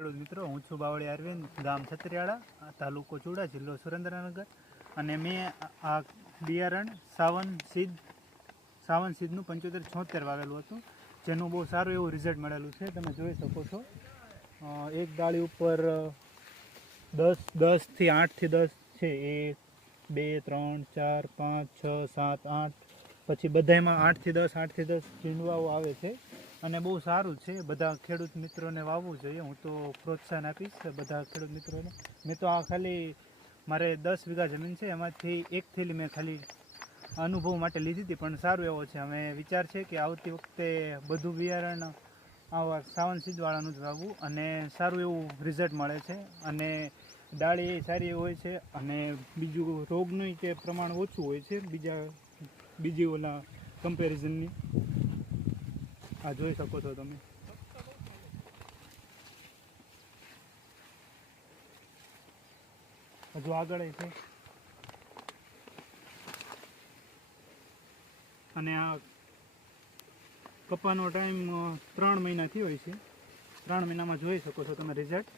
ખેડૂત મિત્રો, હું છું બાવળી અરવિંદ, ગામ છત્રીયાળા, તાલુકો ચુડા, જિલ્લો સુરેન્દ્રનગર. અને મેં આ બિયારણ સાવન સીડનું 7576 વાવેલું હતું, જેનું બહુ સારું એવું રિઝલ્ટ મળેલું છે. તમે જોઈ શકો છો, એક ડાળી ઉપર 10 થી 8 થી 10 છે. 1 2 3 4 5 6 7 8, પછી બધામાં 8 થી 10 ઝીંડવાઓ આવે છે. અને બહુ સારું છે. બધા ખેડૂત મિત્રોને વાવવું જોઈએ. હું તો પ્રોત્સાહન આપીશ બધા ખેડૂત મિત્રોને. મેં તો આ ખાલી મારે 10 વીઘા જમીન છે, એમાંથી એક થેલી મેં ખાલી અનુભવ માટે લીધી હતી, પણ સારું એવો છે. અમે વિચાર છે કે આવતી વખતે બધું બિયારણ આવા સાવન સીડવાળાનું જ વાવવું, અને સારું એવું રિઝલ્ટ મળે છે. અને ડાળી સારી હોય છે, અને બીજું રોગનું કે પ્રમાણ ઓછું હોય છે બીજી ઓલા કમ્પેરિઝનની. આ જોઈ શકો છો તમે. હજુ આગળ છે. અને આ કપાનો ટાઈમ 3 મહિનાથી હોય છે. 3 મહિનામાં જોઈ શકો છો તમે રિઝલ્ટ.